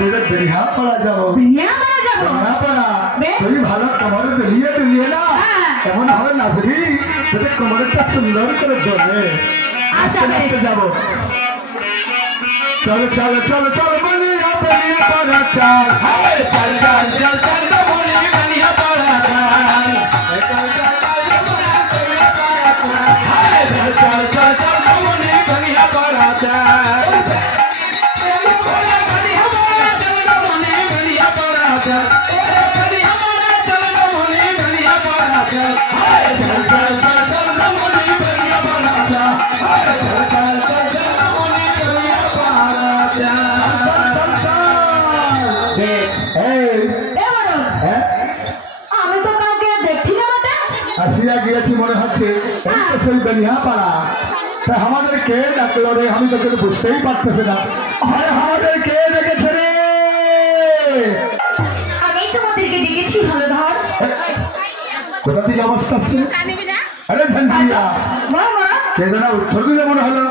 তোদের বেরিয়া পড়া যাবো তুই ভালো কোমরে দুলিয়ে না এমন ভাবে নাচবি যাতে কোমরটা সুন্দর করে ধরবে আস্তে আস্তে যাবো চলো চলো চলো চলো বলিয়া বলিয়া পড়া চাল চল চল চল চল বলিয়া পড়া চাল চল চল চল চল বলিয়া পড়া চাল আসিয়া গিয়েছি মনে হচ্ছে সেই বেলিয়া পাড়া তা আমাদের কে ডাকলো রে আমি তো কেউ বুঝতেই পারতেছি না আমাদের কে ডেকেছে রে আমি তোমাদেরকে দেখেছি হলধর কোথা থেকে অবস্থা আসছে আরে ঝঞ্ঝিয়া কে যেন উত্তর দিলে মনে হলো